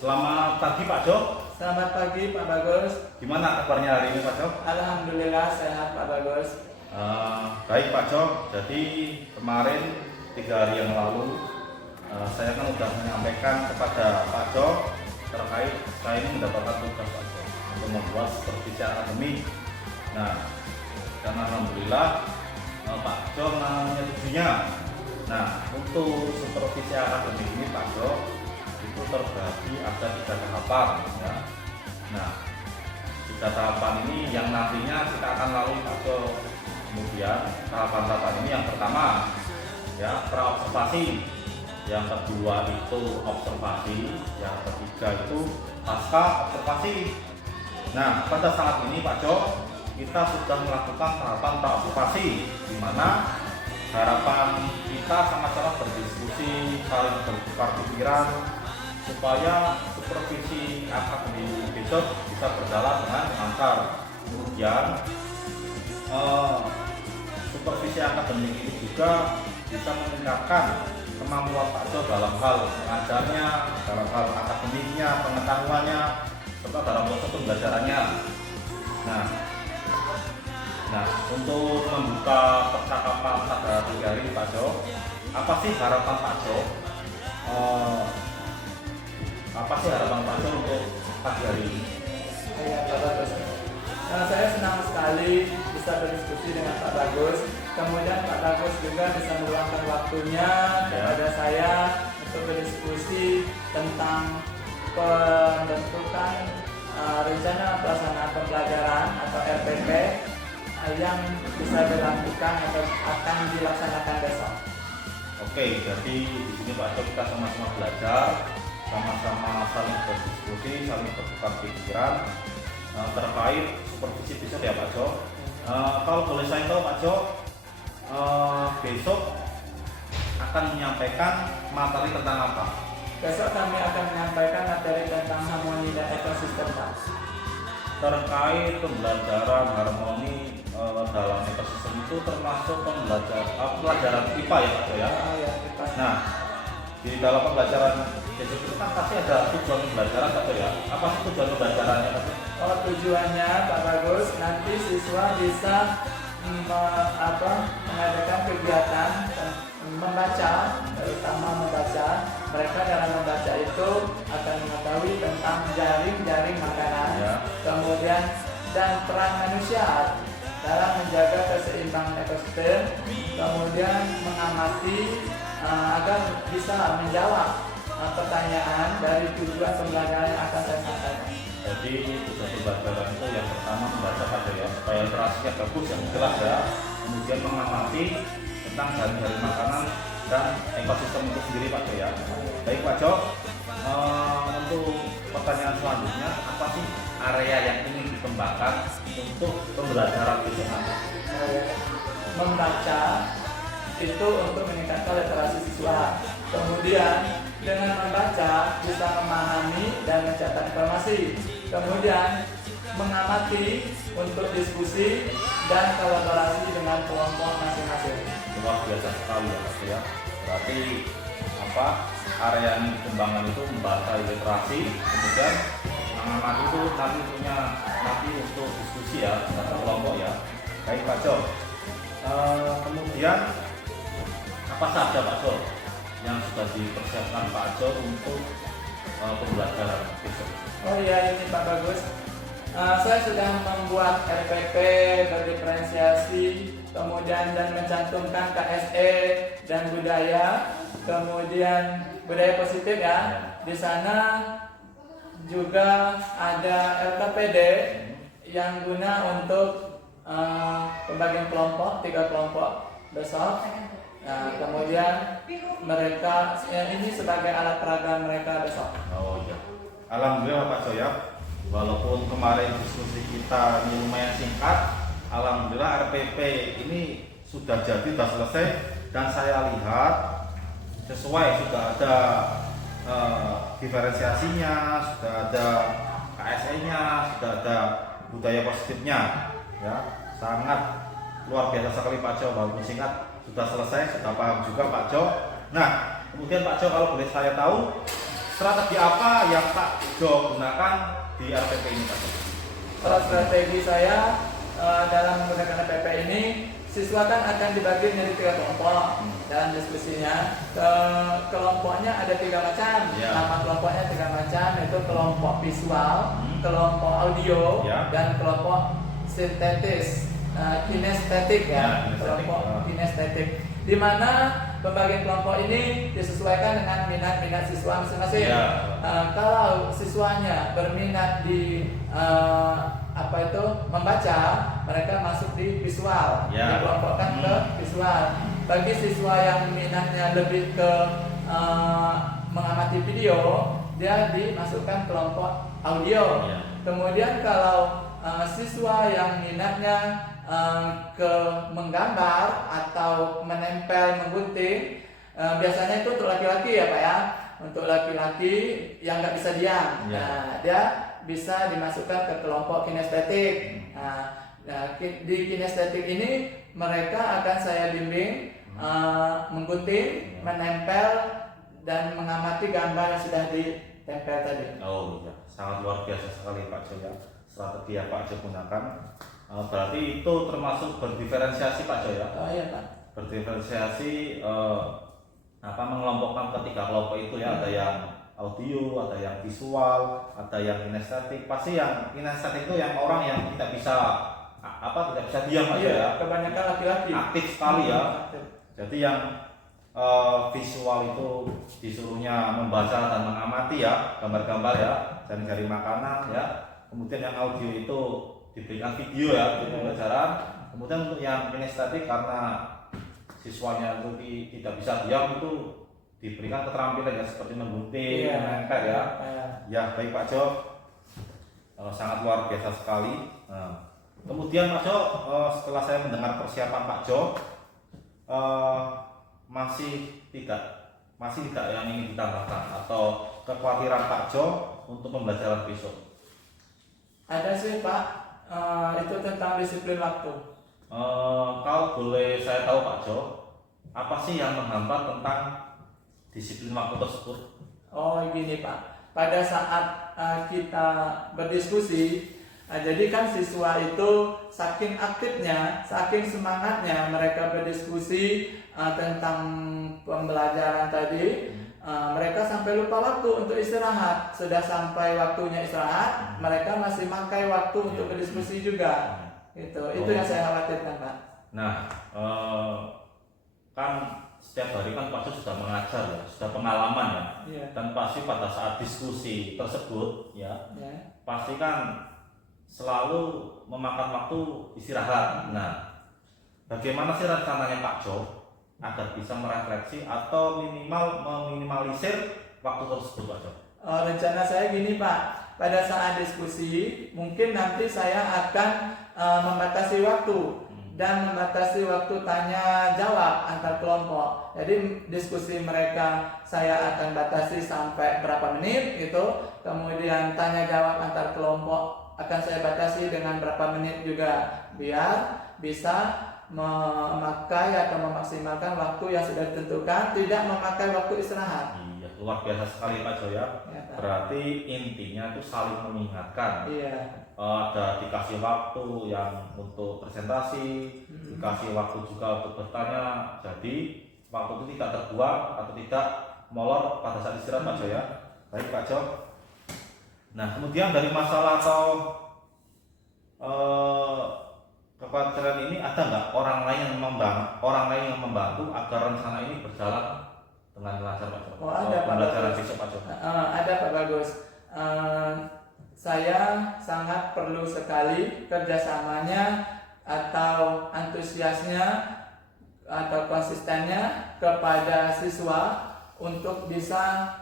Selamat pagi Pak Jo. Selamat pagi Pak Bagus. Gimana kabarnya hari ini Pak Jo? Alhamdulillah sehat Pak Bagus. Baik Pak Jo. Jadi kemarin 3 hari yang lalu saya kan sudah menyampaikan kepada Pak Jo terkait saya ini mendapatkan tugas Pak Jo untuk membuat supervisi akademik. Nah, dan alhamdulillah Pak Jo menyetujuinya. Nah, untuk supervisi akademik ini Pak Jo itu terbagi ada 3 tahapan ya. Nah, 3 tahapan ini yang nantinya kita akan lalui Pak Jo. Kemudian tahapan-tahapan ini yang pertama ya praobservasi, yang kedua itu observasi, yang ketiga itu pasca observasi. Nah, pada saat ini Pak Jo kita sudah melakukan tahapan praobservasi, di mana harapan kita sama-sama berdiskusi, saling bertukar pikiran supaya supervisi akademik besok bisa berjalan dengan lancar. Kemudian supervisi akademik ini juga bisa meningkatkan kemampuan Pak Jo dalam hal mengajarnya, dalam hal akademiknya, pengetahuannya, serta dalam proses pembelajarannya. Nah, untuk membuka percakapan pada 3 hari ini Pak Jo, apa sih harapan Pak Jo? Apa sih harapan Pak Jo untuk pagi hari ini? Pak Bagus. Saya senang sekali bisa berdiskusi dengan Pak Bagus. Kemudian Pak Bagus juga bisa meluangkan waktunya kepada saya untuk berdiskusi tentang pembentukan rencana pelaksanaan pembelajaran atau RPP yang bisa dilakukan atau akan dilaksanakan besok. Oke, jadi di sini Pak Jo kita sama-sama belajar, sama-sama saling berdiskusi, saling bertukar pikiran terkait supervisi besok ya Pak Jo. Kalau boleh saya tahu Pak Jo, besok akan menyampaikan materi tentang apa? Besok kami akan menyampaikan materi tentang harmoni dan ekosistem Pak. Terkait pembelajaran harmoni dalam ekosistem itu termasuk pelajaran IPA ya Pak Jo ya? Ya, kita. Nah, di dalam pembelajaran besok itu kan pasti ada tujuan pembelajaran Pak Jo ya? Apa sih tujuan pembelajarannya Pak Jo? Oh, tujuannya Pak Bagus, nanti siswa bisa mengadakan kegiatan membaca, terutama membaca. Mereka dalam membaca itu akan mengetahui tentang jaring-jaring makanan, kemudian dan peran manusia dalam menjaga keseimbangan ekosistem, kemudian mengamati agar bisa menjawab pertanyaan dari tujuan pembelajaran yang akan saya sampaikan. Jadi tujuan pembelajaran itu yang pertama membaca Pak Jo ya, supaya literasinya bagus yang jelas ya. Kemudian mengamati tentang jaring-jaring makanan dan ekosistem itu sendiri Pak Jo ya. Baik Pak Jo, untuk pertanyaan selanjutnya, apa sih area yang ingin dikembangkan untuk pembelajaran besok nanti? Membaca itu untuk meningkatkan literasi siswa. Kemudian dengan membaca bisa memahami dan mencatat informasi. Kemudian mengamati untuk diskusi dan kolaborasi dengan kelompok masing-masing. Luar biasa sekali ya Pak Jo ya. Berarti area yang dikembangkan itu membaca literasi, kemudian mengamati itu nanti untuk diskusi ya dengan kelompok ya. Baik Pak Jo. Kemudian apa saja Pak Jo yang sudah dipersiapkan Pak Jo untuk pembelajaran besok? Oh iya, ini Pak Bagus. Saya sudah membuat RPP berdiferensiasi, kemudian dan mencantumkan KSE dan budaya, kemudian budaya positif ya. Di sana juga ada LKPD yang guna untuk pembagian kelompok, 3 kelompok besok. Nah, kemudian mereka ini sebagai alat peraga mereka besok. Oh iya. Alhamdulillah Pak Jo ya. Walaupun kemarin diskusi kita ini lumayan singkat, alhamdulillah RPP ini sudah jadi, sudah selesai, dan saya lihat sesuai, sudah ada diferensiasinya, sudah ada KSE-nya, sudah ada budaya positifnya, ya sangat luar biasa sekali Pak Jo. Walaupun singkat sudah selesai, sudah paham juga Pak Jo. Nah, kemudian Pak Jo, kalau boleh saya tahu, strategi apa yang Pak Jo gunakan di RPP ini Pak Jo? Kalau strategi saya dalam menggunakan RPP ini, siswa kan akan dibagi menjadi 3 kelompok dalam diskusinya. Kelompoknya ada 3 macam. Ya. Nama kelompoknya 3 macam, yaitu kelompok visual, kelompok audio, Ya. dan kelompok sintetis, kinestetik ya, Ya, kinestetik. kelompok kinestetik. Di mana pembagian kelompok ini disesuaikan dengan minat siswa masing-masing. Ya. Kalau siswanya berminat di membaca, mereka masuk di visual, Ya. dikelompokkan ke visual. Bagi siswa yang minatnya lebih ke mengamati video, dia dimasukkan kelompok audio. Ya. Kemudian kalau siswa yang minatnya ke menggambar atau menempel, menggunting, biasanya itu untuk laki-laki ya Pak ya. Untuk laki-laki yang nggak bisa diam, Ya. nah dia bisa dimasukkan ke kelompok kinestetik. Di kinestetik ini mereka akan saya bimbing menggunting, menempel, dan mengamati gambar yang sudah ditempel tadi. Oh iya, sangat luar biasa sekali Pak Jo ya. Strategi yang Pak Jo gunakan. Berarti itu termasuk berdiferensiasi Pak Jo ya. Oh iya Pak. Berdiferensiasi mengelompokkan ke 3 kelompok itu ya. Ada yang audio, ada yang visual, ada yang kinestetik. Pasti yang kinestetik itu yang orang yang tidak bisa diam Pak Jo Iya, ya. kebanyakan laki-laki. Aktif sekali ya. Aktif. Jadi yang visual itu disuruhnya membaca dan mengamati ya, gambar-gambar ya, dan cari makanan ya. Kemudian yang audio itu diberikan video ya untuk pembelajaran. Kemudian untuk yang kinestetik karena siswanya itu tidak bisa diam itu diberikan keterampilan ya seperti menggunting, menempel ya. Ya baik Pak Jo, sangat luar biasa sekali. Kemudian Pak Jo, setelah saya mendengar persiapan Pak Jo, masih tidak yang ingin ditambahkan atau kekhawatiran Pak Jo untuk pembelajaran besok? Ada sih Pak, itu tentang disiplin waktu. Kalau boleh saya tahu Pak Jo, apa sih yang menghambat tentang disiplin waktu tersebut? Oh gini Pak, pada saat kita berdiskusi, jadi kan siswa itu saking aktifnya, saking semangatnya mereka berdiskusi tentang pembelajaran tadi, mereka sampai lupa waktu untuk istirahat. Sudah sampai waktunya istirahat, mereka masih memakai waktu untuk berdiskusi juga. Itu yang saya khawatirkan Pak. Nah, kan setiap hari kan pasti sudah mengajar ya, sudah pengalaman ya. Iya. Dan pasti pada saat diskusi tersebut ya, pasti kan selalu memakan waktu istirahat. Nah, bagaimana sih rencananya Pak Jo agar bisa merefleksi atau minimal meminimalisir waktu tersebut Pak Jo? Rencana saya gini Pak, pada saat diskusi mungkin nanti saya akan membatasi waktu dan membatasi waktu tanya jawab antar kelompok. Jadi diskusi mereka saya akan batasi sampai berapa menit gitu. Kemudian tanya jawab antar kelompok akan saya batasi dengan berapa menit juga, biar bisa memakai atau memaksimalkan waktu yang sudah ditentukan, tidak memakai waktu istirahat. Iya, luar biasa sekali Pak Jo ya. Berarti intinya itu saling mengingatkan. Iya. Ada dikasih waktu yang untuk presentasi, dikasih waktu juga untuk bertanya. Jadi waktu itu tidak terbuang atau tidak molor pada saat istirahat Pak Jo ya. Baik Pak Jo. Nah kemudian dari masalah atau kekhawatiran ini ada nggak orang lain yang membantu agar rencana ini berjalan dengan lancar Pak Jo? Oh ada Pak Pembelajaran Bagus. besok Pak Jo. Ada Pak Bagus. Saya sangat perlu sekali kerjasamanya atau antusiasnya atau konsistennya kepada siswa untuk bisa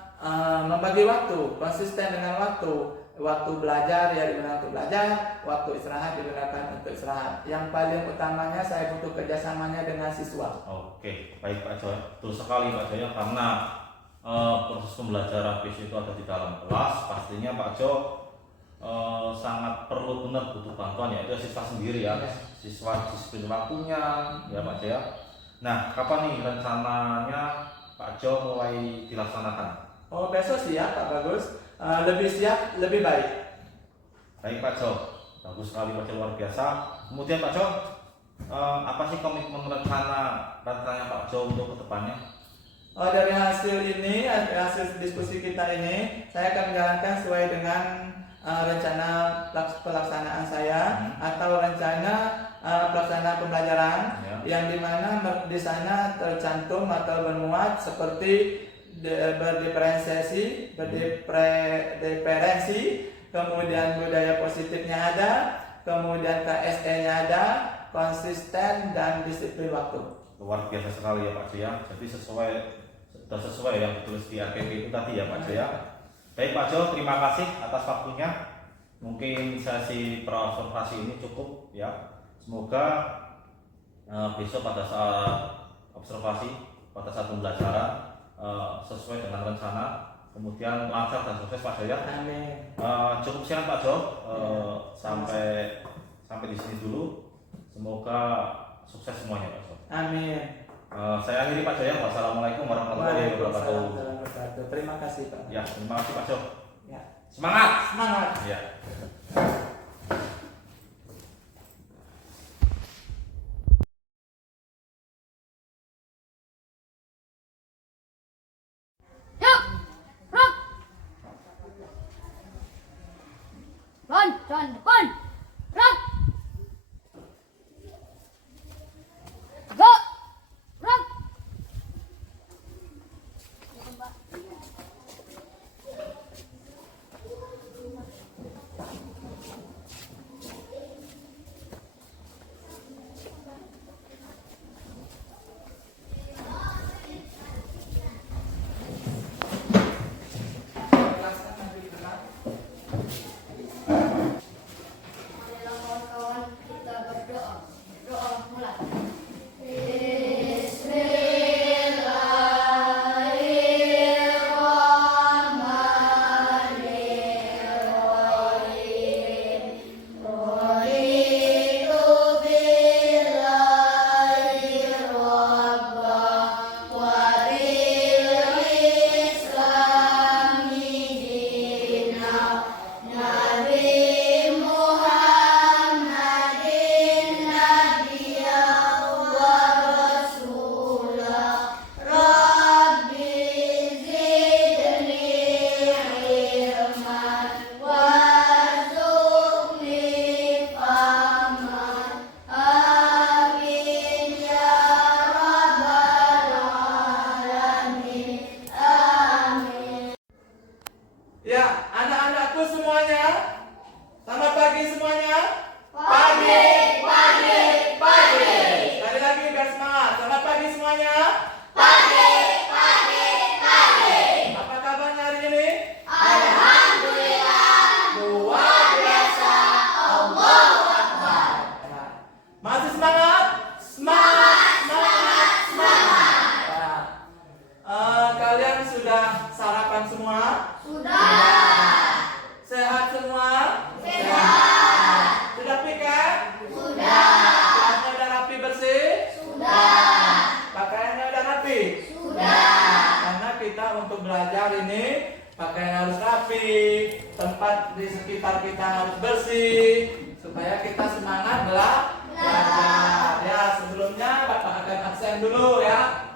membagi waktu, konsisten dengan waktu belajar ya digunakan untuk belajar, waktu istirahat digunakan untuk istirahat. Yang paling utamanya saya butuh kerjasamanya dengan siswa. Oke, baik Pak Jo, betul sekali Pak Jo ya, karena proses pembelajaran fisik itu ada di dalam kelas, pastinya Pak Jo sangat perlu benar butuh bantuan ya, itu siswa sendiri ya, siswa disiplin waktunya ya Pak Jo ya. Nah, kapan nih rencananya Pak Jo mulai dilaksanakan? Oh, besok siap Pak Bagus. Lebih siap, lebih baik. Baik Pak Jo, bagus sekali Pak Jo, luar biasa. Kemudian Pak Jo, apa sih komitmen rencananya Pak Jo untuk kedepannya? Dari hasil ini, hasil diskusi kita ini, saya akan menjalankan sesuai dengan rencana pelaksanaan saya atau rencana pelaksanaan pembelajaran Ya. yang dimana di sana tercantum atau bermuat seperti berdiferensiasi, berdiferensi, kemudian budaya positifnya ada, kemudian KSE-nya ada, konsisten dan disiplin waktu. Luar biasa sekali ya Pak Jo ya. Jadi sudah sesuai yang ditulis di RPP itu tadi ya Pak Jo ya. Baik Pak Jo, terima kasih atas waktunya. Mungkin sesi observasi ini cukup ya. Semoga besok pada saat observasi, pada saat pembelajaran sesuai dengan rencana, kemudian lancar dan sukses Pak Jo ya. Amin. Cukup sekian Pak Jo. Sampai di sini dulu. Semoga sukses semuanya Pak Jo. Amin. Saya akhiri Pak Jo ya. Wassalamualaikum warahmatullahi wabarakatuh. Waalaikumsalam. Terima kasih Pak. Ya, terima kasih Pak Jo. Ya. Semangat. Semangat. Ya. Yuk, rock. John, rock. Go, rock. Marilah kawan-kawan kita berdoa. Doa mulai. Ya, anak-anakku semuanya. Selamat pagi semuanya. Pagi. Sekali lagi biar semangat. Selamat pagi semuanya. Pagi. Apa kabarnya hari ini? Alhamdulillah. Luar biasa. Allahu Akbar. Masih semangat? Semangat. Kalian sudah sarapan semua? Sehat semua? Sudah piket? Gelasnya udah rapi bersih? Pakaiannya udah rapi? Karena kita untuk belajar ini pakaian harus rapi, tempat di sekitar kita harus bersih, supaya kita semangat belajar. Ya, sebelumnya Bapak akan absen dulu ya.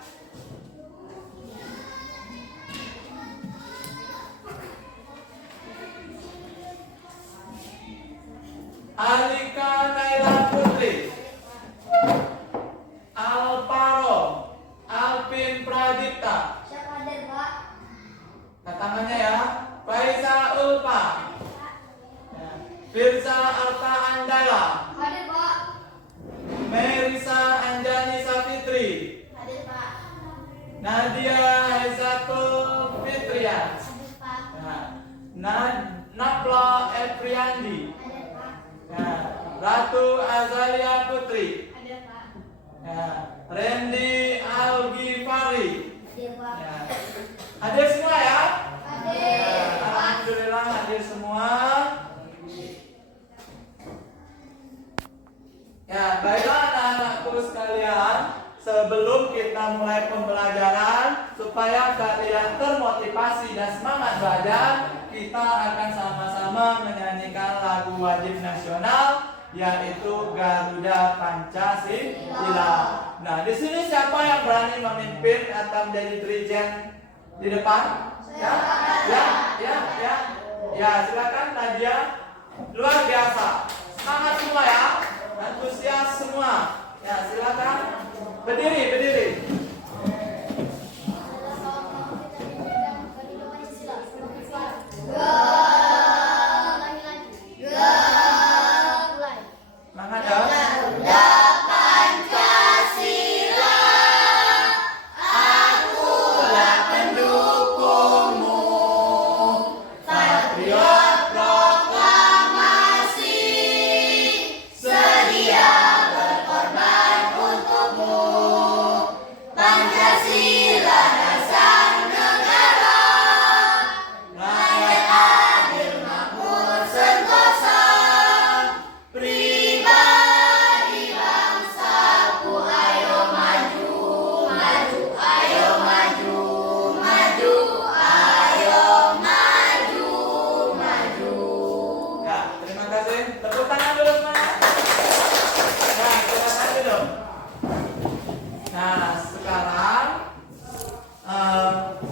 Alika Naila Putri, Alparo, Alvin Pradipta. Siapa hadir, Pak? Nah, tangannya ya. Faiza Ulfa, Firza Arta Andala, Hadir, Pak. Merisa Anjani Safitri, Hadir, Pak. Nadia Hezatul Fitrian, Hadir, Pak. Napla Epriandi, Hadir, Pak. Ratu Azalia Putri, Hadir, Pak. Randy Algifari. Hadir, Pak. Hadir semua ya? Hadir, Pak. Alhamdulillah hadir semua. Ya, baiklah anak-anakku sekalian, sebelum kita mulai pembelajaran, supaya kalian termotivasi dan semangat belajar, kita akan sama-sama menyanyikan lagu wajib nasional yaitu Garuda Pancasila. Nah, di sini siapa yang berani memimpin atau menjadi dirijen di depan? Ya, silakan Nadia. Luar biasa. Semangat semua ya. Antusias semua. Ya, silakan. Berdiri. Semangat ya.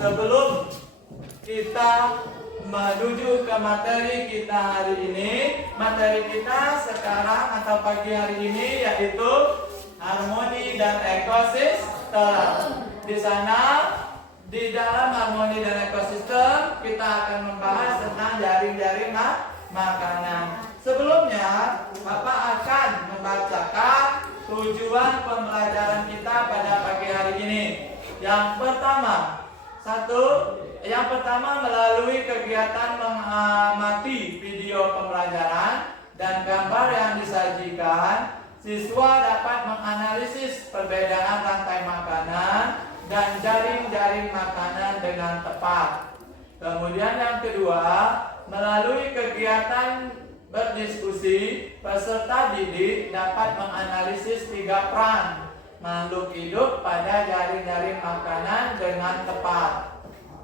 Sebelum kita menuju ke materi kita hari ini, materi kita sekarang atau pagi hari ini yaitu harmoni dan ekosistem. Di sana, di dalam harmoni dan ekosistem, kita akan membahas tentang jaring-jaring makanan. Sebelumnya, Bapak akan membacakan tujuan pembelajaran kita pada pagi hari ini. Yang pertama melalui kegiatan mengamati video pembelajaran dan gambar yang disajikan, siswa dapat menganalisis perbedaan rantai makanan dan jaring-jaring makanan dengan tepat. Kemudian yang kedua, melalui kegiatan berdiskusi, peserta didik dapat menganalisis 3 peran makhluk hidup pada jaring-jaring makanan dengan tepat.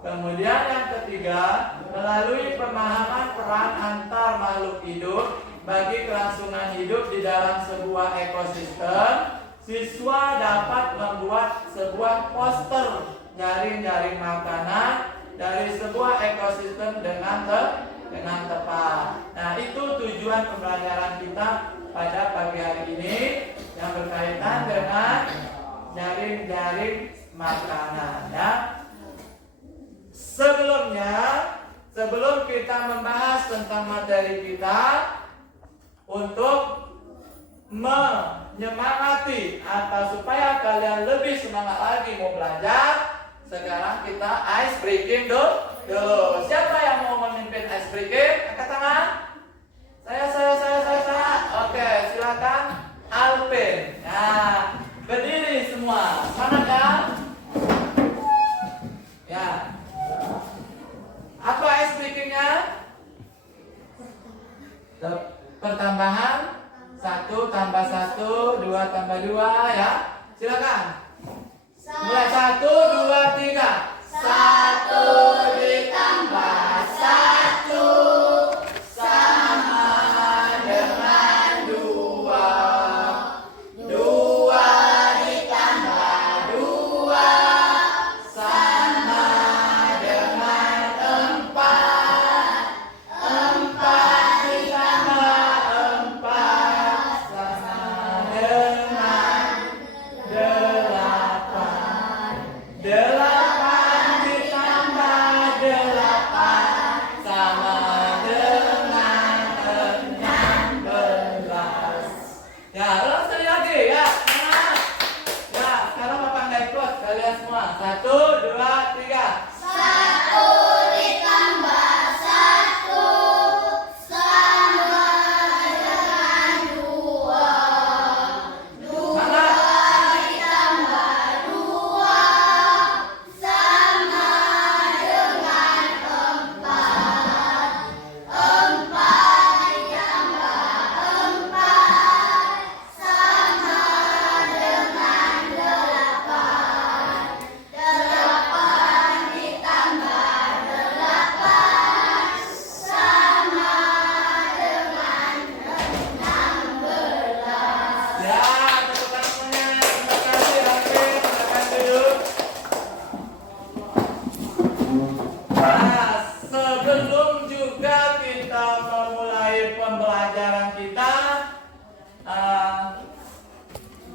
Kemudian yang ketiga, melalui pemahaman peran antar makhluk hidup bagi kelangsungan hidup di dalam sebuah ekosistem, siswa dapat membuat sebuah poster jaring-jaring makanan dari sebuah ekosistem dengan tepat. Nah, itu tujuan pembelajaran kita pada pagi hari ini yang berkaitan dengan jaring-jaring makanan ya. Sebelum kita membahas tentang materi kita, untuk menyemangati atau supaya kalian lebih semangat lagi mau belajar, sekarang kita ice breaking dulu. Siapa yang mau memimpin ice breaking? Angkat tangan. Saya. Oke, silakan Alvin. Nah, berdiri semua. Semangat ya. Ya. Apa ice breakingnya? Pertambahan 1 tambah 1, 2 tambah 2 ya. Silakan. Mulai 1, 2, 3. 1 ditambah 1 sama dengan 2. 2 ditambah 2 sama dengan 4. 4 ditambah 4 sama dengan 8. 8 ditambah 8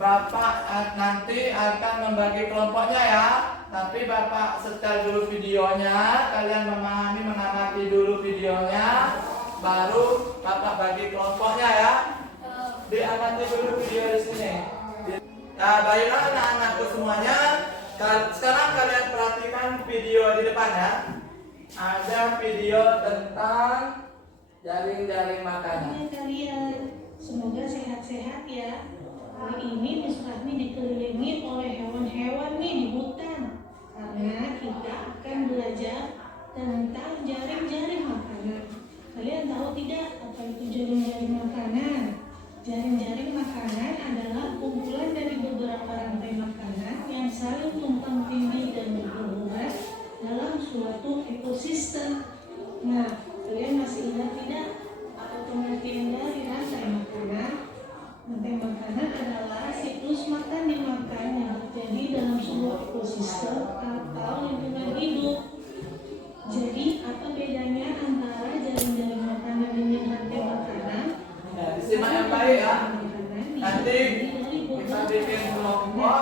Bapak nanti akan membagi kelompoknya ya. Tapi Bapak setel dulu videonya, kalian memahami, mengamati dulu videonya, baru Bapak bagi kelompoknya ya. Diamati dulu video di sini. Nah, baiklah anak-anakku semuanya. Sekarang kalian perhatikan video di depannya. Ada video tentang jaring-jaring makanan. Kalian semoga sehat-sehat ya. Hari ini Miss Fahmi dikelilingi oleh hewan-hewan nih di hutan. Karena kita akan belajar tentang jaring-jaring makanan. Kalian tahu tidak apa itu jaring-jaring makanan? Jaring-jaring makanan adalah kumpulan dari beberapa rantai makanan yang saling tumpang tindih dan berhubungan dalam suatu ekosistem. Nah, kalian masih ingat tidak apa pengertian dari rantai makanan? Rantai makanan adalah siklus makan dimakan yang terjadi dalam sebuah ekosistem atau lingkungan hidup. Jadi, apa bedanya antara jaring-jaring makanan dengan rantai makanan? Nah, disimak yang baik ya. Nanti kita bikin kelompok.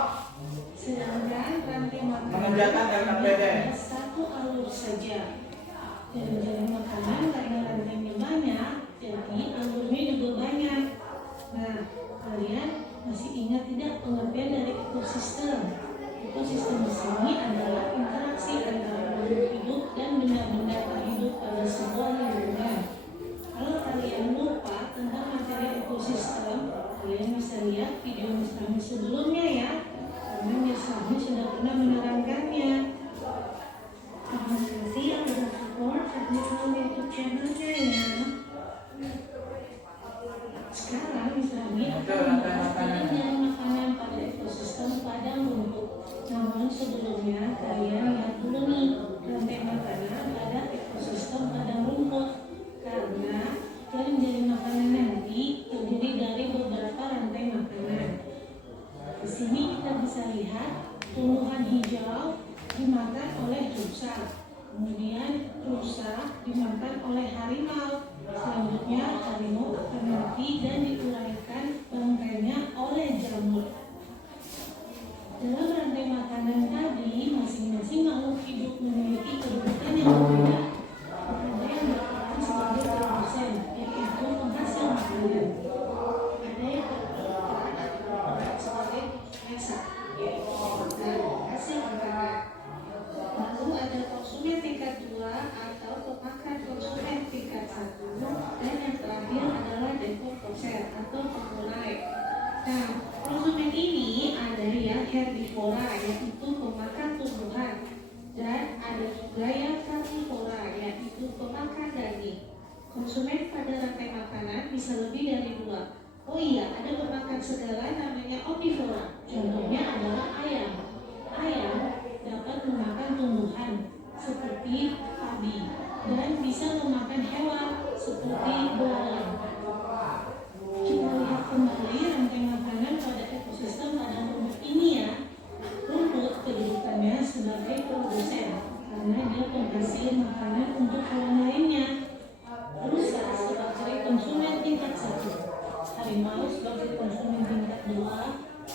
Sedangkan rantai makanan Mengerjakan dengan pendek. hanya satu alur saja. Jaring-jaring makanan karena rantainya banyak, jadi alurnya juga banyak. Nah, kalian masih ingat tidak pengertian dari ekosistem? Ekosistem di sini adalah interaksi antara makhluk hidup dan benda-benda tak hidup pada sebuah lingkungan. Kalau kalian lupa tentang materi ekosistem, kalian bisa lihat video Miss Fahmi sebelumnya ya, karena Miss Fahmi sudah pernah menerangkannya. Terima kasih yang sudah support channel YouTube channelnya ya. Sekarang Miss Fahmi akan membahas jaring makanan pada ekosistem padang rumput. Namun sebelumnya kalian lihat dulu nih rantai makanan pada ekosistem padang rumput. Karena jaring-jaring makanan nanti terdiri dari beberapa rantai makanan. Di sini kita bisa lihat tumbuhan hijau dimakan oleh rusa. Kemudian rusa dimakan oleh harimau. Selanjutnya harimau akan mati dan diuraikan bangkainya oleh jamur. Dalam rantai makanan tadi, masing-masing makhluk hidup memiliki kedudukan yang berbeda. Ada yang berperan sebagai produsen, yaitu penghasil makanan. Ada yang berperan sebagai pemesak, yaitu penghasil makanan. Lalu ada konsumen tingkat 2 atau pemakan konsumen tingkat 1, dan yang terakhir adalah dekomposer atau pemulai. Nah, konsumen ini ada yang herbivora, yaitu pemakan tumbuhan, dan ada juga yang karnivora, yaitu pemakan daging. Konsumen pada rantai makanan bisa lebih dari 2. Oh iya, ada pemakan segala namanya omnivora. Contohnya adalah ayam. Ayam dapat memakan tumbuhan seperti padi dan bisa memakan hewan seperti belalang. Kita lihat kembali rantai makanan pada ekosistem padang rumput ini ya. Rumput kedudukannya sebagai produsen karena dia penghasil makanan untuk hewan lainnya. Rusa sebagai konsumen tingkat 1, harimau sebagai konsumen tingkat 2,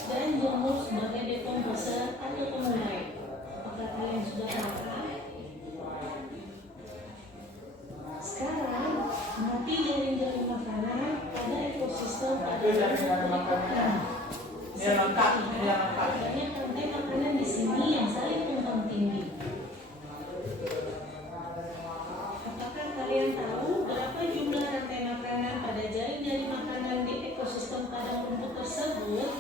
dan jamur sebagai dekomposer atau pemulai. Apakah kalian sudah paham? Sekarang mati jaring-jaring makanan pada ekosistem Itu jaring-jaring makanan. Ini yang lengkap, ini yang lengkap. Banyak rantai makanan di sini yang saling tumpang tindih. Apakah kalian tahu berapa jumlah rantai makanan pada jaring-jaring makanan di ekosistem padang rumput tersebut?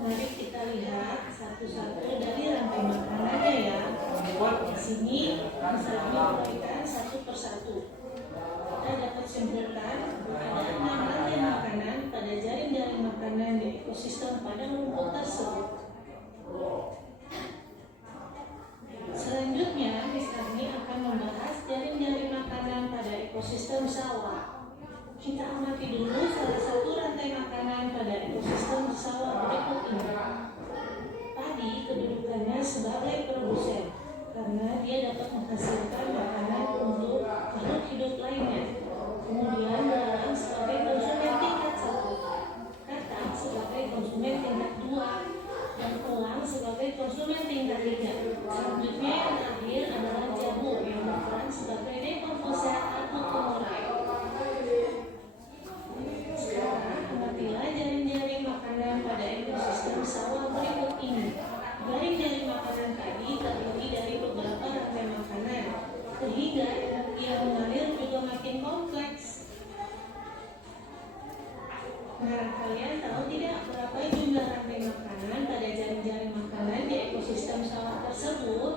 Mari kita lihat satu-satu dari rantai makanannya ya. Di sini bisa diuraikan satu persatu. Kita dapat simpulkan ada 6 rantai makanan pada jaring-jaring makanan di ekosistem padang rumput tersebut. Selanjutnya, Miss Fahmi akan membahas jaring-jaring makanan pada ekosistem sawah. Kita amati dulu salah satu rantai makanan pada ekosistem sawah berikut ini. Padi kedudukannya sebagai produsen karena dia dapat menghasilkan makanan Nah, kalian tahu tidak berapa jumlah rantai makanan pada jaring-jaring makanan di ekosistem sawah tersebut?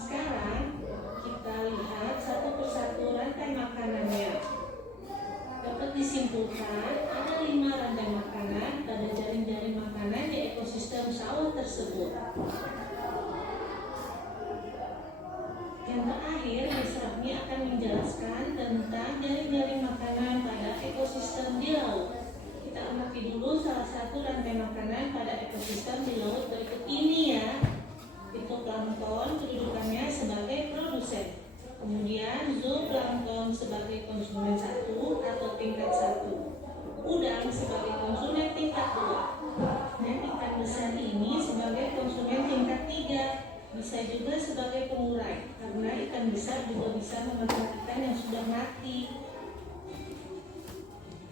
Sekarang kita lihat satu persatu rantai makanannya. Dapat disimpulkan ada 5 rantai makanan pada jaring-jaring makanan di ekosistem sawah tersebut. Yang terakhir, Miss Rafni akan menjelaskan tentang jaring-jaring makanan pada ekosistem di laut. Kita amati dulu salah satu rantai makanan pada ekosistem di laut berikut ini ya. Fitoplankton kedudukannya sebagai produsen. Kemudian zooplankton sebagai konsumen 1 atau tingkat 1. Udang sebagai konsumen tingkat 2. Dan ikan besar ini sebagai konsumen tingkat 3. Bisa juga sebagai pengurai, karena ikan besar juga bisa memakan ikan yang sudah mati.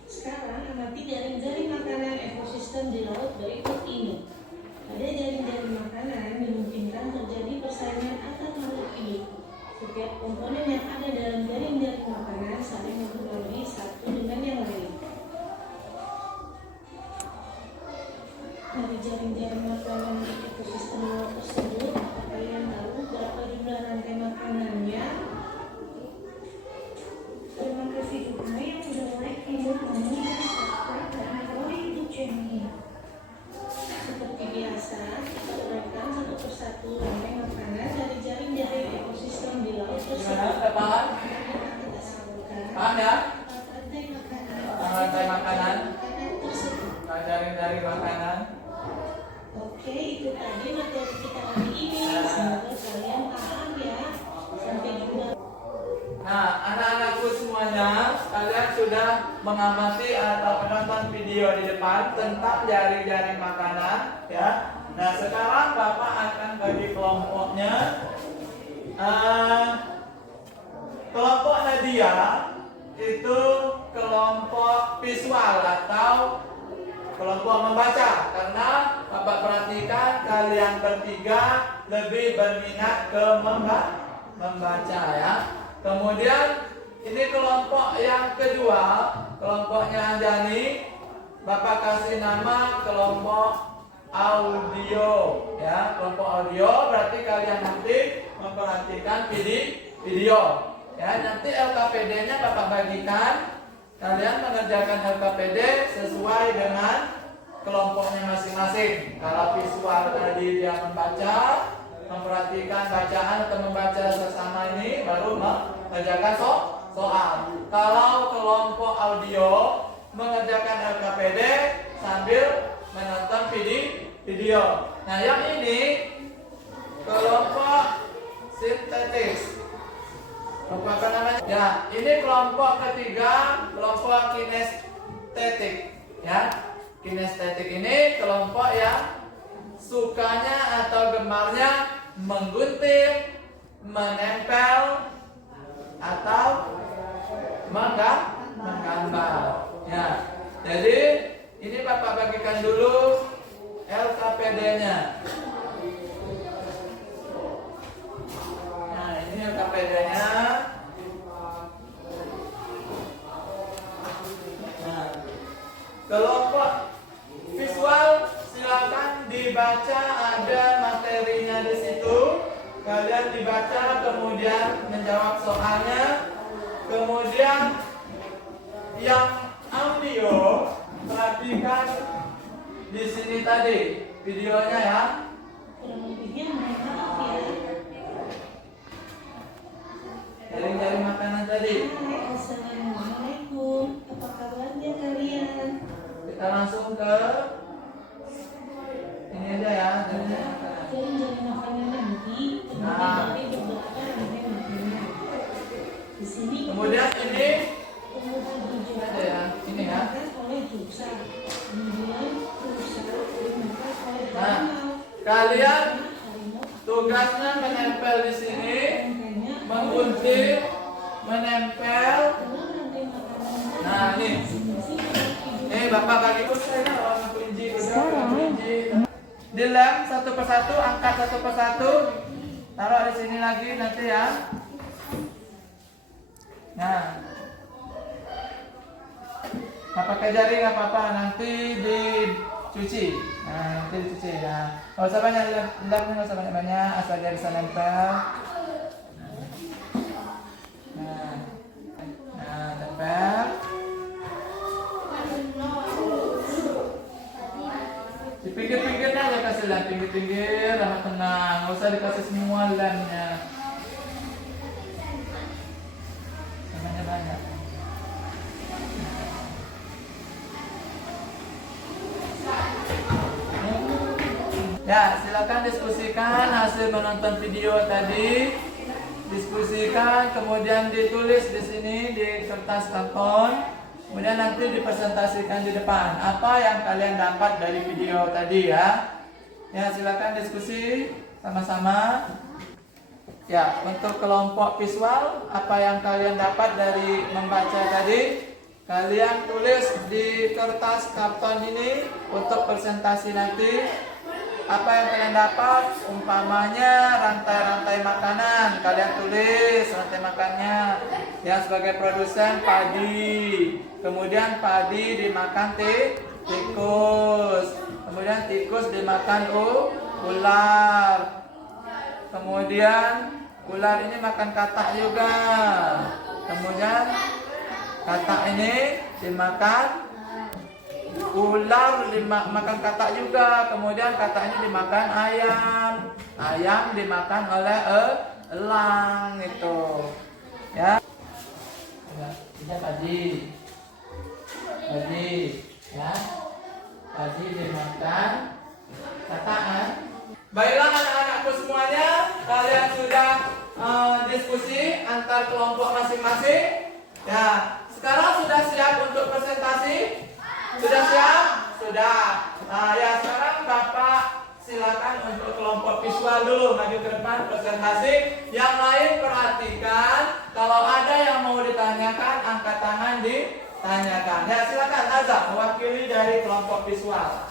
Sekarang amati jaring-jaring makanan ekosistem di laut berikut ini. Pada jaring-jaring makanan dimungkinkan terjadi persaingan antar makhluk hidup. Setiap komponen yang ada dalam jaring-jaring makanan saling mempengaruhi satu dengan yang lain. Dari jaring-jaring makanan di ekosistem laut tersebut, kalian tahu berapa jumlah rantai makanannya? Terima kasih juga yang sudah like video kami dan subscribe dan follow YouTube channel ini. Seperti biasa, kita uraikan satu persatu rantai makanan dari jaring-jaring ekosistem di laut tersebut. Gimana, Pak? Kita sebutkan Paham ya? rantai makanan. Rantai makanan, Tersebut. jaring-jaring makanan. Oke, itu tadi materi kita hari ini. Semoga kalian paham ya. Sampai jumpa. Nah, anak-anakku semuanya, kalian sudah mengamati atau menonton video di depan tentang jaring-jaring makanan, ya. Nah, sekarang Bapak akan bagi kelompoknya. Kelompok Nadia itu kelompok visual atau kelompok membaca, karena Bapak perhatikan kalian bertiga lebih berminat ke membaca ya. Kemudian ini kelompok yang kedua, kelompoknya Anjani, Bapak kasih nama kelompok audio ya. Kelompok audio berarti kalian nanti memperhatikan video ya. Nanti LKPD-nya Bapak bagikan. Kalian mengerjakan LKPD sesuai dengan kelompoknya masing-masing. Kalau visual tadi dia membaca, memperhatikan bacaan atau membaca sesama ini, baru mengerjakan soal. Kalau kelompok audio mengerjakan LKPD sambil menonton video. Nah, yang ini kelompok sintetis. Kelompok apa namanya? Ya, ini kelompok ketiga, kelompok kinestetik. Ya, kinestetik ini kelompok yang sukanya atau gemarnya menggunting, menempel, atau menggambar. Ya, jadi ini Bapak bagikan dulu LKPD-nya. Nah, ini LKPD-nya. Nah, kelompok visual silakan dibaca, ada materinya di situ. Kalian dibaca, kemudian menjawab soalnya. Kemudian yang audio, perhatikan di sini tadi videonya ya. Kurang lebihnya mohon maaf ya. Jaring-jaring makanan tadi. Hai, assalamualaikum. Apa kabarnya kalian? Kita langsung ke ini aja ya. Jaring-jaring makanan. Jaring-jaring makanan nanti terdiri dari beberapa rantai makanan. Di sini Kemudian ini tumbuhan hijau ada ya, ini ya. dimakan oleh rusa. Kemudian rusa dimakan oleh Nah, harimau. kalian Harimau tugasnya menempel di sini, rantainya menggunting, menempel. dalam rantai makanan. Nah, ini. Masing-masing ada Nih, Bapak bagi saya warna kelinci, kelinci. Dilem satu persatu, angkat satu persatu, taruh di sini lagi nanti ya. Nah, Nggak pakai jari nggak apa-apa, nanti dicuci. Nah, nanti dicuci. Nah, nggak usah banyak lemnya, nggak usah banyak-banyak, asal dia bisa nempel. Nah, tempel. Di pinggir-pinggirnya aja kasih lem, pinggir-pinggir, sama tenang, nggak usah dikasih semua lemnya. Lemnya banyak. Ya, silakan diskusikan hasil menonton video tadi. Diskusikan, kemudian ditulis di sini di kertas karton. Kemudian nanti dipresentasikan di depan apa yang kalian dapat dari video tadi ya. Ya, silakan diskusi sama-sama. Ya, untuk kelompok visual, apa yang kalian dapat dari membaca tadi? Kalian tulis di kertas karton ini untuk presentasi nanti. Apa yang kalian dapat, umpamanya rantai-rantai makanan, kalian tulis rantai makannya. Yang sebagai produsen padi, kemudian padi dimakan tikus, kemudian tikus dimakan ular, kemudian ular ini makan katak juga, kemudian katak ini dimakan ular, makan katak juga, kemudian katak ini dimakan ayam, ayam dimakan oleh elang itu ya. Ini padi ya, padi dimakan katak. Baiklah anak-anakku semuanya, kalian sudah diskusi antar kelompok masing-masing ya. Sekarang sudah siap untuk presentasi? Sudah siap? Sudah. Nah ya, sekarang Bapak silakan untuk kelompok visual dulu maju ke depan presentasi. Yang lain perhatikan, kalau ada yang mau ditanyakan angkat tangan ditanyakan. Ya, silakan Azab mewakili dari kelompok visual.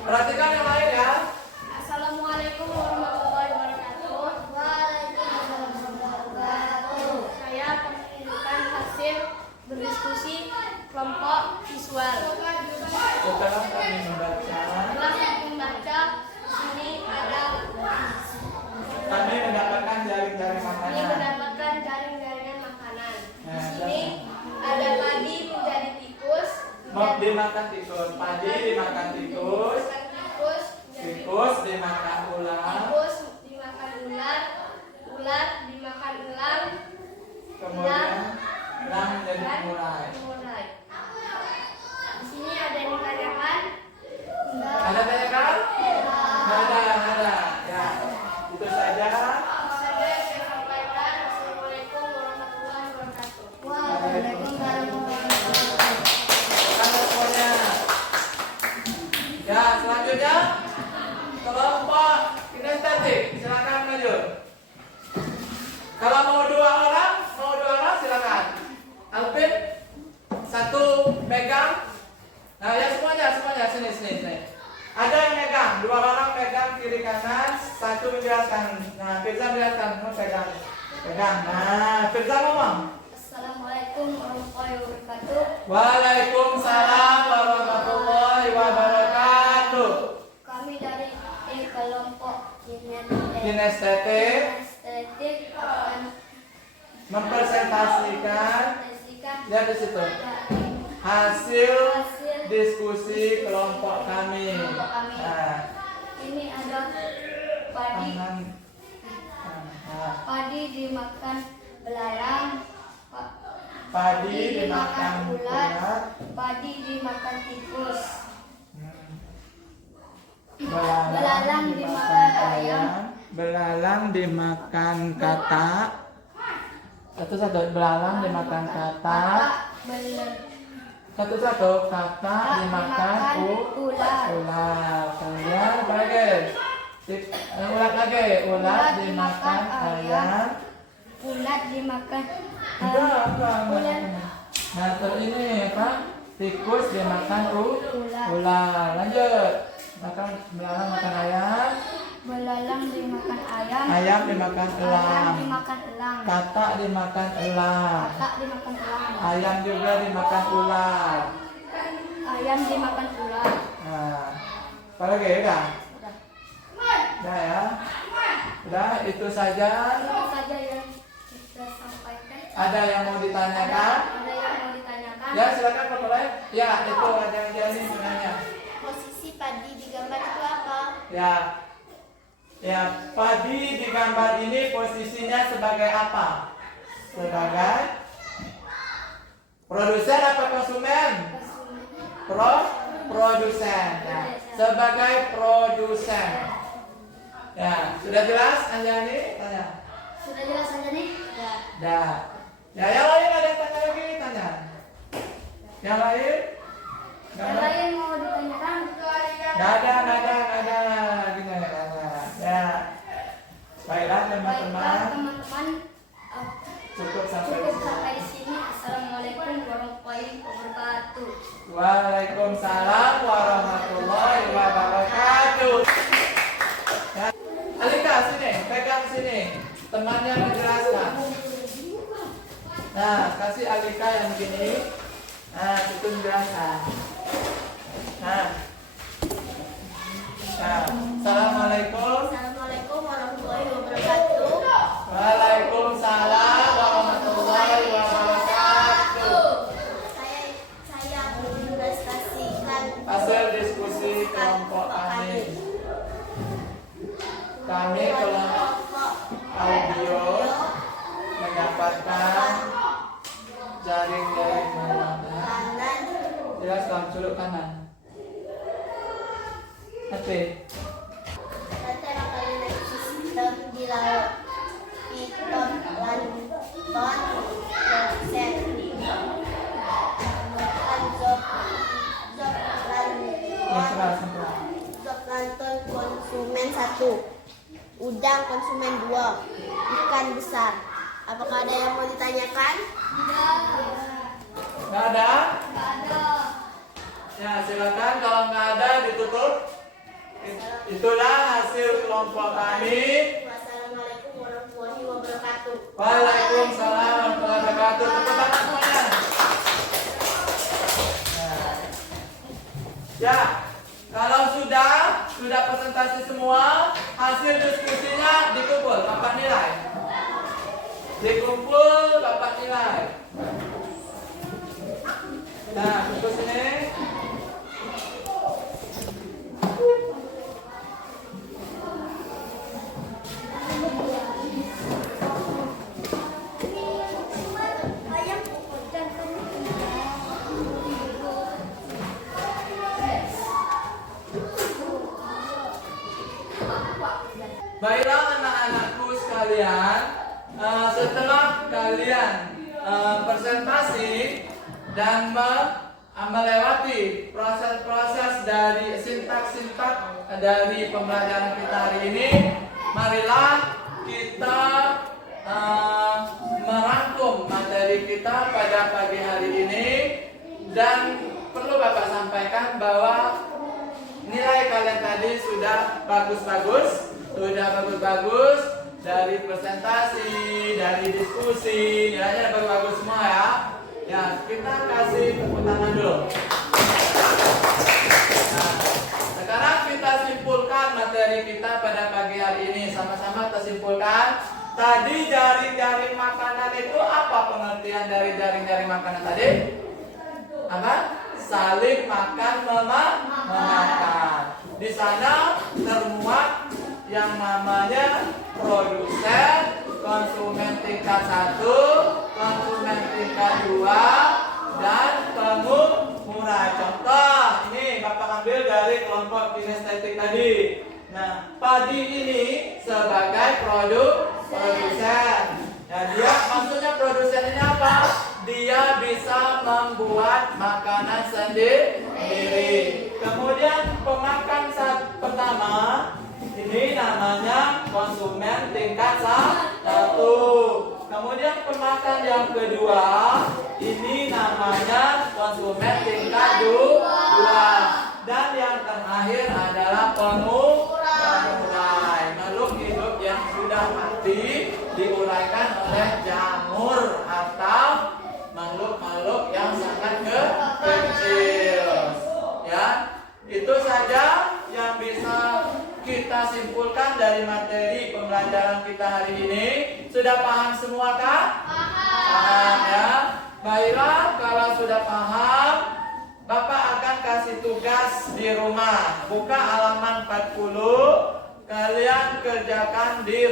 Perhatikan yang lain ya. Assalamualaikum warahmatullahi wabarakatuh. Waalaikumsalam warahmatullahi wabarakatuh. Saya menunjukkan hasil berdiskusi kelompok visual. Setelah kami membaca, Sini ada kami mendapatkan jaring-jaring ini makanan. mendapatkan jaring-jaringan makanan. Di Nah, sini ada padi menjadi tikus. Mau dimakan tikus, padi dimakan tikus, Tikus menjadi tikus dimakan ular, tikus dimakan ular, ular dimakan elang, kemudian elang menjadi dan murai. murai. Di sini ada yang ditanyakan? Ada tanyakan? Ada. Ya, itu saja. Saja yang saya sampaikan. Assalamualaikum warahmatullahi wabarakatuh. Waalaikumsalam warahmatullahi wabarakatuh. Selamat semuanya. Ya, selanjutnya kelompok kinestetik, silakan maju. Kalau mau dua orang silakan. Alvin, satu pegang. Nah ya semuanya sini. Ada yang megang, dua orang pegang kiri kanan, satu menjelaskan. Nah, Firza menjelaskan, kamu pegang. Nah, Firza ngomong. Assalamualaikum warahmatullahi wabarakatuh. Waalaikumsalam warahmatullahi wabarakatuh. Kami dari kelompok Kinestetik estetik akan mempresentasikan, menyaksikan lihat di situ, hasil diskusi kelompok kami. Nah, ini ada padi. tangan. Nah, Padi dimakan belalang, padi dimakan ulat, padi dimakan tikus, belalang dimakan ayam, belalang dimakan katak. Satu belalang dimakan katak. Satu katak dimakan ular. Kemudian apa lagi? Ulat lagi. Ulat dimakan ayam. ulat dimakan Enggak. Nah, terus ini apa? Tikus dimakan ular. Lanjut. Belalang makan ayam. Belalang dimakan ayam. Ayam dimakan elang. Ayam dimakan elang. Katak dimakan elang. Katak dimakan elang. Ayam juga dimakan ular. Ayam dimakan ular. Nah, apa lagi udah? Udah. Udah ya. Udah itu saja. Itu saja yang kita sampaikan. Ada yang mau ditanyakan? Ada yang mau ditanyakan? Ya silakan Pak Mulai. Ya itu ada yang jadi sebenarnya. Posisi padi di gambar itu apa? Ya. Ya, padi di gambar ini posisinya sebagai apa? Sebagai produsen apa konsumen? Produsen. Ya, sebagai produsen. Ya, sudah jelas Anjani? Tanya. Sudah jelas saja nih? Ya. Dah. Ya, yang lain ada yang tanya lagi? Tanya. Yang lain? Yang lain mau ditanyakan? Nggak ada. Gini, ya. Baiklah teman-teman. Teman-teman, Cukup sampai di cukup sini. sampai di sini. Assalamualaikum warahmatullahi wabarakatuh. Waalaikumsalam warahmatullahi wabarakatuh. Ya. Alika sini, pegang sini. Temannya menjelaskan. Nah, kasih Alika yang begini. Nah, itu menjelaskan. Nah. Assalamualaikum. Assalamualaikum warahmatullahi wabarakatuh. Waalaikumsalam warahmatullahi wabarakatuh. Saya menginvestasikan Hasil diskusi kelompok kami. Kami kelompok audio mendapatkan jaring-jaring mana? kanan Jelaskan sudut kanan. Oke. Antara kalian sistem di laut Piton Lanton dosen kemudian job Lanton konsumen 1, udang konsumen 2, ikan besar. Apakah ada yang mau ditanyakan? Nggak ada? Tidak ada. Ya silakan, kalau nggak ada ditutup. Itulah hasil kelompok kami. Wassalamualaikum warahmatullahi wabarakatuh. Waalaikumsalam warahmatullahi wabarakatuh. Tepuk tangan semuanya. Ya, kalau sudah presentasi semua, hasil diskusinya dikumpul, dapat nilai. Dikumpul, dapat nilai. Nah, kumpul sini. Baiklah anak-anakku sekalian, setelah kalian presentasi dan melewati proses-proses dari sintak-sintak dari pembelajaran kita hari ini, marilah kita merangkum materi kita pada pagi hari ini. Dan perlu Bapak sampaikan bahwa nilai kalian tadi sudah bagus-bagus dari presentasi, dari diskusi, nilainya bagus-bagus semua ya. Ya, kita kasih tepuk tangan dulu. Nah, sekarang kita simpulkan materi kita pada pagi hari ini. Sama-sama kita simpulkan. Tadi jaring-jaring makanan itu apa pengertian dari jaring-jaring makanan tadi? Apa? Saling makan memakan. Di sana termuat yang namanya produsen, konsumen tingkat 1, konsumen tingkat 2, dan pemurah. Contoh, ini Bapak ambil dari kelompok kinestetik tadi. Nah, padi ini sebagai produsen. Nah, dia maksudnya produsen ini apa? Dia bisa membuat makanan sendiri. Kemudian pemakan pertama ini namanya konsumen tingkat 1. Kemudian pemakan yang kedua ini namanya konsumen tingkat 2. Dan yang terakhir adalah pemulai. kita hari ini. Sudah paham semua kah? Paham ya. Baiklah, kalau sudah paham, Bapak akan kasih tugas di rumah. Buka halaman 40, kalian kerjakan di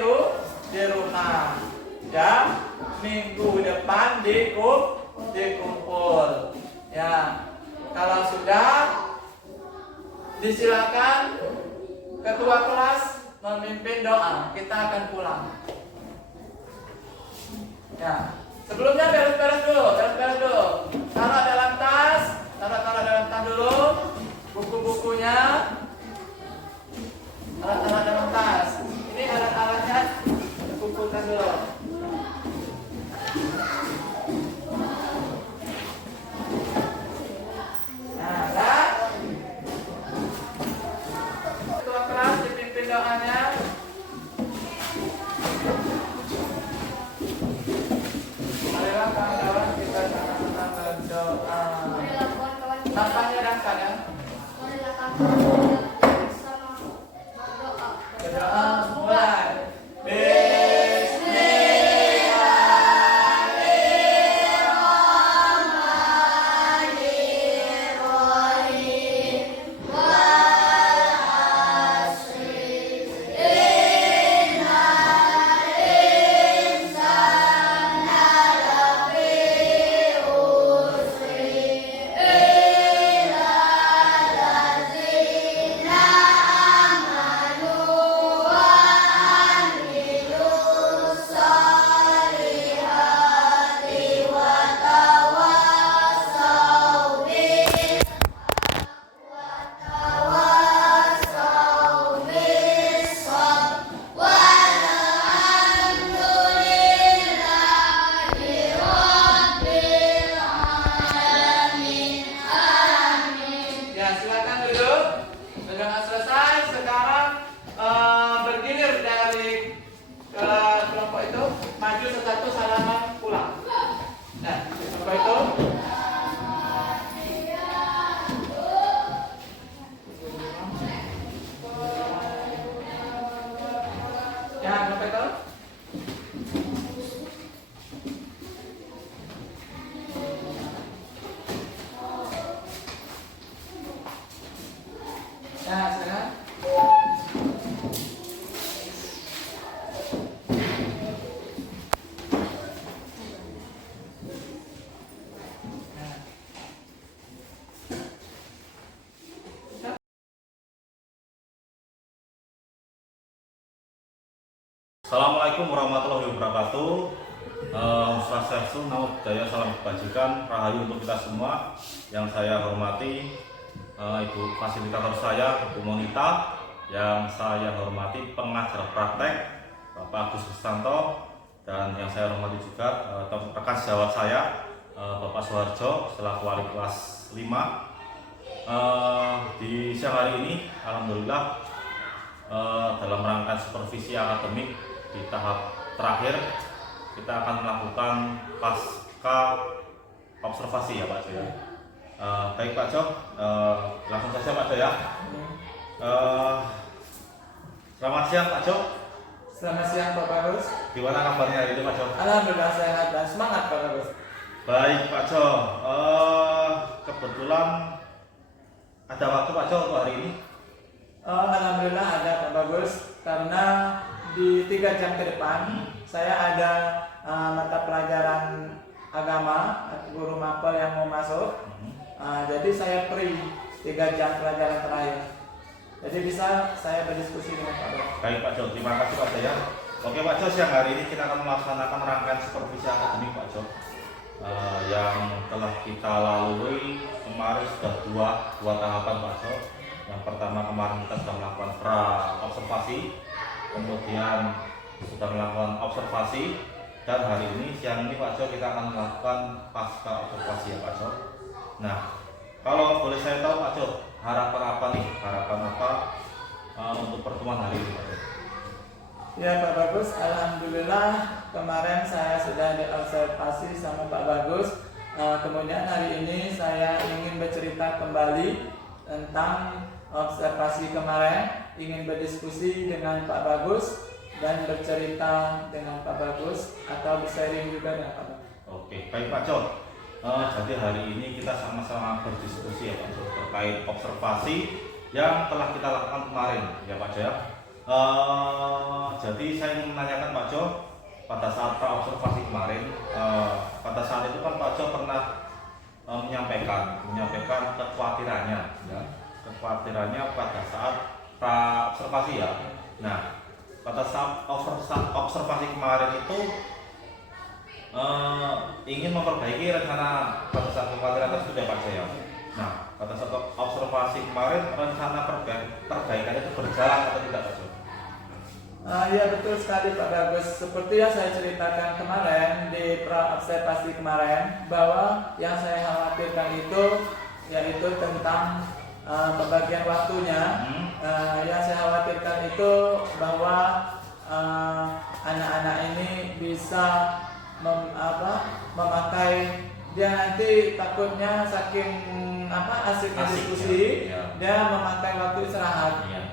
rumah. Ya, minggu depan dikumpul. Ya, kalau sudah, disilakan ketua kelas memimpin doa. Kita akan pulang. Ya, sebelumnya beres-beres dulu. Taruh dalam tas, taruh dalam tas dulu. Buku-bukunya taruh dalam tas. Ini alat-alatnya kumpulkan dulu. Nah, dah. Ketua kelas dipimpin doanya. Marilah kawan-kawan kita sama-sama berdoa. Tampaknya dan kadang berdoa mulai. Assalamualaikum warahmatullahi wabarakatuh. Swastiastu, Namo Buddhaya, salam kebajikan, rahayu untuk kita semua. Yang saya hormati Ibu fasilitator saya, Ibu Monita. Yang saya hormati pengajar praktek Bapak Agus Kristanto. Dan yang saya hormati juga rekan sejawat saya Bapak Suharjo selaku wali kelas 5. Di siang hari ini alhamdulillah dalam rangka supervisi akademik di tahap terakhir kita akan melakukan pasca observasi ya Pak Jo ya. Baik Pak Jo, langsung saja Pak Jo ya. Selamat siang Pak Jo. Selamat siang Pak Bagus. Gimana kabarnya hari ini Pak Jo? Alhamdulillah sehat dan semangat Pak Bagus. Baik Pak Jo, kebetulan ada waktu Pak Jo untuk hari ini? Alhamdulillah ada Pak Bagus, karena di 3 jam ke depan saya ada mata pelajaran agama, guru mapel yang mau masuk. Jadi saya free 3 jam pelajaran terakhir. Jadi bisa saya berdiskusi dengan Pak Bagus. Baik Pak Jo, terima kasih Pak Jo ya. Oke Pak Jo, siang hari ini kita akan melaksanakan rangkaian supervisi akademik Pak Jo. Yang telah kita lalui kemarin sudah dua tahapan Pak Jo. Yang pertama kemarin kita sudah melakukan pra observasi, kemudian sudah melakukan observasi, dan hari ini siang ini Pak Jo kita akan melakukan pasca observasi ya Pak Jo. Nah, kalau boleh saya tahu Pak Jo, harapan apa nih? Harapan apa untuk pertemuan hari ini Pak Jo? Ya Pak Bagus, alhamdulillah kemarin saya sudah diobservasi sama Pak Bagus. Kemudian hari ini saya ingin bercerita kembali tentang observasi kemarin, ingin berdiskusi dengan Pak Bagus dan bercerita dengan Pak Bagus atau bersharing juga dengan Pak Bagus. Oke, baik Pak Jo. Jadi hari ini kita sama-sama berdiskusi ya Pak Jo terkait observasi yang telah kita lakukan kemarin ya Pak Jo ya. Jadi saya ingin menanyakan Pak Jo, pada saat observasi kemarin, pada saat itu kan Pak Jo pernah menyampaikan kekhawatirannya ya, kekhawatirannya pada saat observasi ya. Nah, pada saat observasi kemarin itu ingin memperbaiki rencana pada saat kekhawatiran tersebut ya Pak Jo ya. Nah, pada saat observasi kemarin rencana perbaikan itu berjalan atau tidak Pak Jo? Ya betul sekali Pak Bagus. Seperti yang saya ceritakan kemarin di pra-observasi kemarin, bahwa yang saya khawatirkan itu yaitu tentang pembagian waktunya. Yang saya khawatirkan itu bahwa anak-anak ini bisa memakai, dia nanti takutnya saking asiknya diskusi, ya. dia memakai waktu istirahat. Ya.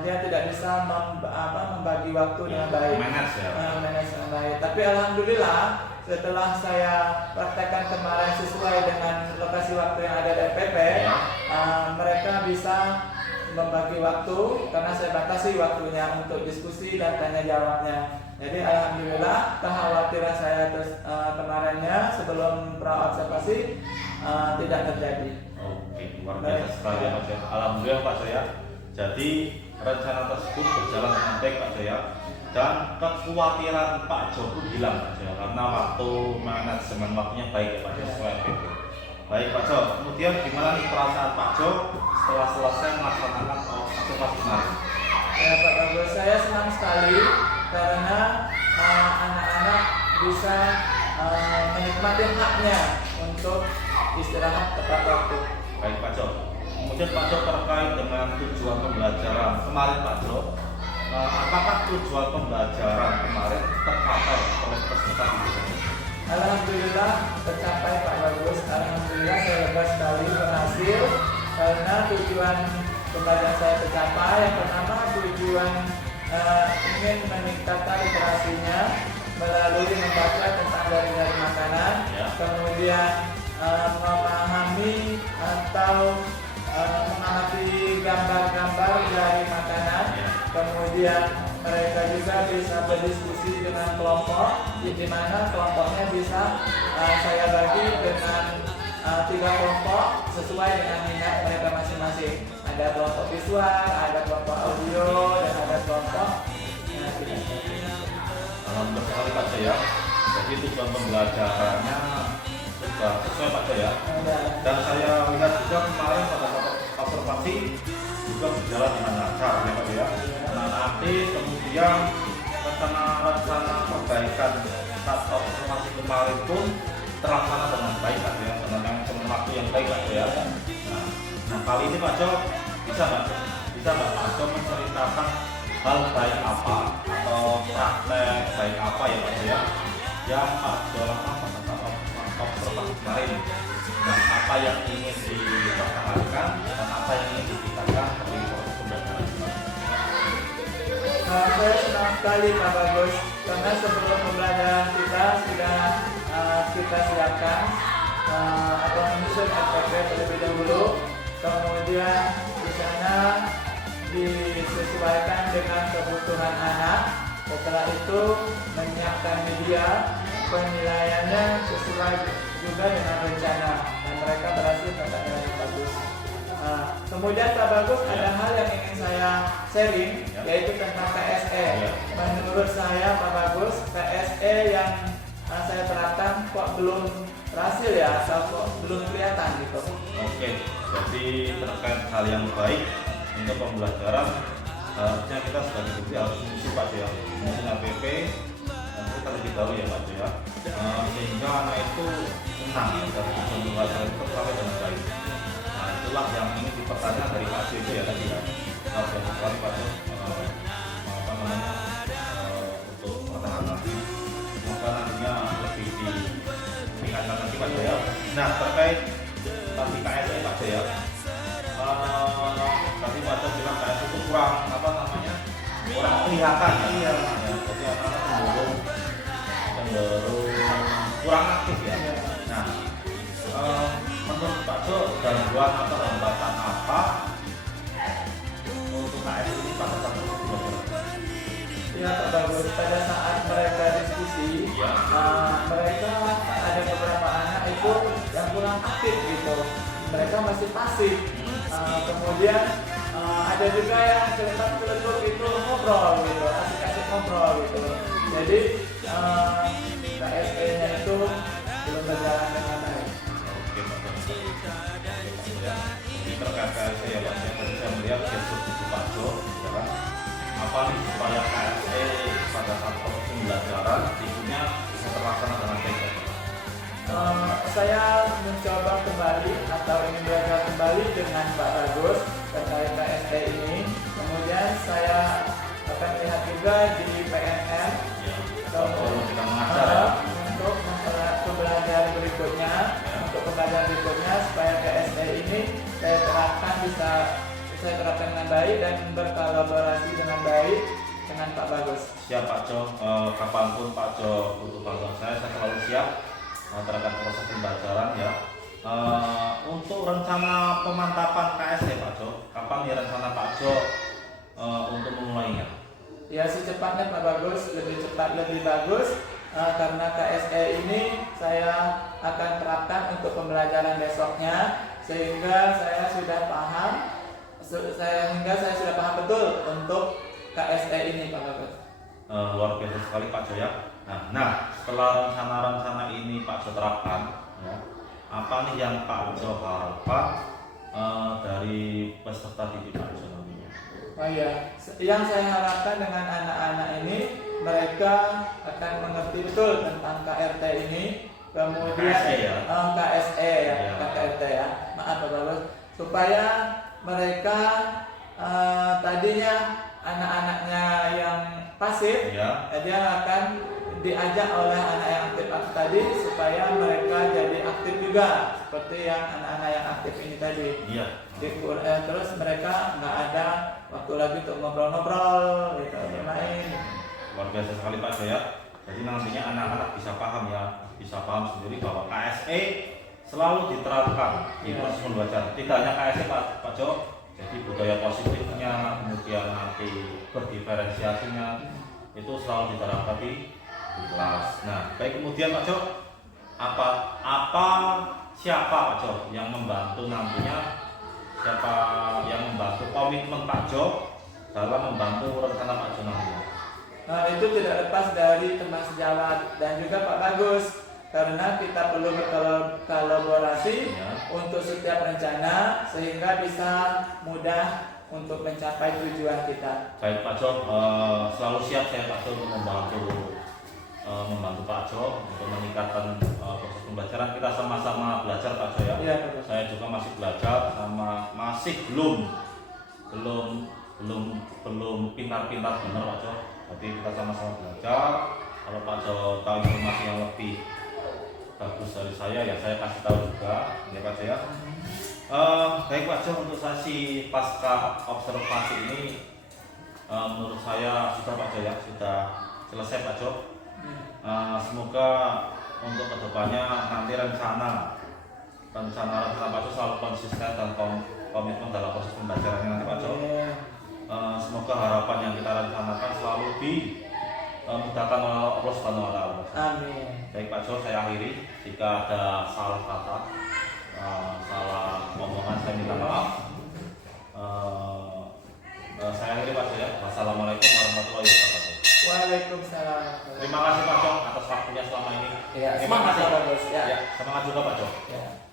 Dia tidak bisa membagi waktu dengan baik, manage dengan baik. Tapi alhamdulillah setelah saya praktekkan kemarin sesuai dengan lokasi waktu yang ada di FPP, mereka bisa membagi waktu karena saya batasi waktunya untuk diskusi dan tanya jawabnya. Jadi alhamdulillah kekhawatiran saya kemarinnya sebelum pra-observasi tidak terjadi. Oke, luar biasa sekali Pak Jo. Alhamdulillah Pak Jo ya. Jadi rencana tersebut berjalan dengan baik Pak Jo ya. Dan kekhawatiran Pak Jo pun hilang Pak Jo ya, karena waktu manajemen waktunya baik ya Pak Jo sesuai FPP. Baik Pak Jo, kemudian gimana nih perasaan Pak Jo setelah selesai melaksanakan observasi kemarin? Ya Pak Bagus, saya senang sekali karena anak-anak bisa menikmati haknya untuk istirahat tepat waktu. Baik Pak Jo. Kemudian Pak Jo terkait dengan tujuan pembelajaran kemarin Pak Jo, apakah tujuan pembelajaran kemarin tercapai oleh peserta didik? Alhamdulillah tercapai Pak Bagus. Alhamdulillah saya lega sekali berhasil karena tujuan pembelajaran saya tercapai. Yang pertama tujuan ingin meningkatkan literasinya melalui membaca tentang dari makanan, kemudian memahami atau mengamati gambar-gambar dari makanan, kemudian mereka juga bisa berdiskusi dengan kelompok, di mana kelompoknya bisa saya bagi dengan 3 kelompok sesuai dengan minat mereka masing-masing. Ada kelompok visual, ada kelompok audio, dan ada kelompok Alhamdulillah sekali Pak Jo ya. Jadi tujuan pembelajarannya sudah sesuai Pak Jo ya. Dan saya lihat juga kemarin pada saat observasi juga berjalan dengan lancar ya Pak Jo ya. Nah nanti kemudian rencana perbaikan saat observasi kemarin pun terlaksana dengan baik Pak Jo ya, dengan waktu yang baik Pak Jo ya. Nah kali ini Pak Jo bisa nggak Pak Jo menceritakan hal baik apa atau praktek baik apa ya Pak Jo ya yang Pak Jo lakukan pada saat observasi kemarin. Nah apa yang ingin dipertahankan dan apa yang ingin ditingkatkan dari proses pembelajaran kemarin? Saya senang sekali Pak Bagus karena sebelum pembelajaran kita sudah kita siapkan atau menyusun FPP terlebih dahulu, kemudian di sana disesuaikan dengan kebutuhan anak. Setelah itu menyiapkan media, penilaiannya sesuai juga dengan rencana dan mereka berhasil mendapat nilai yang bagus. Kemudian Pak Bagus ada hal yang ingin saya sharing yaitu tentang PSE. Menurut saya Pak Bagus PSE yang saya terapkan kok belum berhasil ya, atau kok belum kelihatan gitu. Oke, jadi terkait hal yang baik untuk pembelajaran harusnya kita sebagai guru harus mengisi Pak Jo ya, mengisi APP nanti terlebih dahulu ya Pak Jo ya, sehingga anak itu senang dari pembelajaran itu tercapai dengan baik. Nah itulah yang ingin dipertanyakan dari Pak Jo itu ya tadi ya. Banyak sekali Pak Jo untuk pertahanan. Semoga nantinya lebih ditingkatkan lagi Pak Jo ya. Nah terkait tadi KSE Pak Jo ya. Tadi Pak Jo bilang KSE itu kurang kurang kelihatan ya. cenderung kurang aktif ya. Nah, menurut Pak Jo, gangguan atau hambatan apa untuk KS ini pada saat belajar? Ya Pak Bagus, pada saat mereka diskusi, Ya. mereka ada beberapa anak itu yang kurang aktif gitu. Mereka masih pasif. Kemudian ada juga yang celetuk itu ngobrol gitu, asik-asik ngobrol gitu. Jadi KSE-nya itu belum berjalan dengan baik. Oke, Pak Jo. Ini terkait KSE ya Pak, saya melihat gestur itu Pak Jo, ya kan? Apa nih supaya KSE pada saat proses pembelajaran tentunya bisa terlaksana dengan baik? Saya mencoba kembali atau ingin belajar kembali dengan Pak Bagus terkait KSE ini. Kemudian saya akan lihat juga di PNM Kalau kita mengajar ya. untuk pembelajaran berikutnya, untuk pembelajaran berikutnya supaya KSE ini saya terapkan dengan baik dan berkolaborasi dengan baik dengan Pak Bagus. Siap Pak Jo, kapanpun Pak Jo butuh bantuan saya selalu siap terkait proses pembelajaran ya. Untuk rencana pemantapan KSE Pak Jo, kapan ya rencana Pak Jo untuk memulainya? Ya secepatnya Pak Bagus, lebih cepat lebih bagus karena KSE ini saya akan terapkan untuk pembelajaran besoknya sehingga saya sudah paham betul untuk KSE ini Pak Bagus. Luar biasa sekali Pak Jo ya. Nah, setelah rencana-rencana ini Pak Jo terapkan, ya, apa nih yang Pak Jo harapkan dari peserta didik Pak Jo nantinya? Oh iya, yang saya harapkan dengan anak-anak ini mereka akan mengerti betul tentang KRT ini, kemudian KSE ya? KSE ya, Ya. bukan KRT ya, maaf Pak Bagus, supaya mereka tadinya anak-anaknya yang pasif, Ya. dia akan diajak oleh anak yang aktif tadi supaya mereka jadi aktif juga seperti yang anak-anak yang aktif ini tadi. Iya. Terus mereka nggak ada waktu lagi untuk ngobrol-ngobrol gitu, bermain. Luar biasa sekali Pak Jo ya. Jadi nantinya anak-anak bisa paham ya, bisa paham sendiri bahwa KSE selalu diterapkan di proses pembelajaran. Tidak hanya KSE Pak Jo, jadi budaya positifnya, kemudian nanti berdiferensiasinya itu selalu diterapkan di kelas. Nah, baik kemudian Pak Jo, siapa Pak Jo yang membantu nantinya? Siapa yang membantu komitmen Pak Jo dalam membantu rencana Pak Jo nantinya? Nah, itu tidak lepas dari teman sejawat dan juga Pak Bagus karena kita perlu berkolaborasi untuk setiap rencana sehingga bisa mudah untuk mencapai tujuan kita. Baik Pak Jo, selalu siap saya Pak Jo untuk membantu Pak Jo untuk meningkatkan proses pembelajaran. Kita sama-sama belajar Pak Jo ya. Iya, Pak. Saya juga masih belajar sama masih belum pintar-pintar benar Pak Jo. Tapi kita sama-sama belajar. Kalau Pak Jo tahu informasi yang lebih bagus dari saya ya saya kasih tahu juga, ya Pak Jo ya. Baik Pak Jo, untuk sesi pasca observasi ini menurut saya sudah Pak Jo ya, sudah selesai Pak Jo. Semoga untuk kedepannya nanti rencana Pak Jo selalu konsisten dan komitmen dalam proses pembelajarannya nanti Pak Jo. Semoga harapan yang kita rencanakan selalu dimudahkan oleh Allah Subhanahu wa Ta'ala. Amin. Baik Pak Jo, saya akhiri. Jika ada salah kata, salah omongan saya minta maaf. Saya akhiri Pak Jo ya. Wassalamualaikum warahmatullahi wabarakatuh. Waalaikumsalam. Terima kasih Pak Jo atas waktunya selama ini. Ya, Terima kasih Pak Bagus. Ya. Ya, semangat juga Pak Jo. Ya.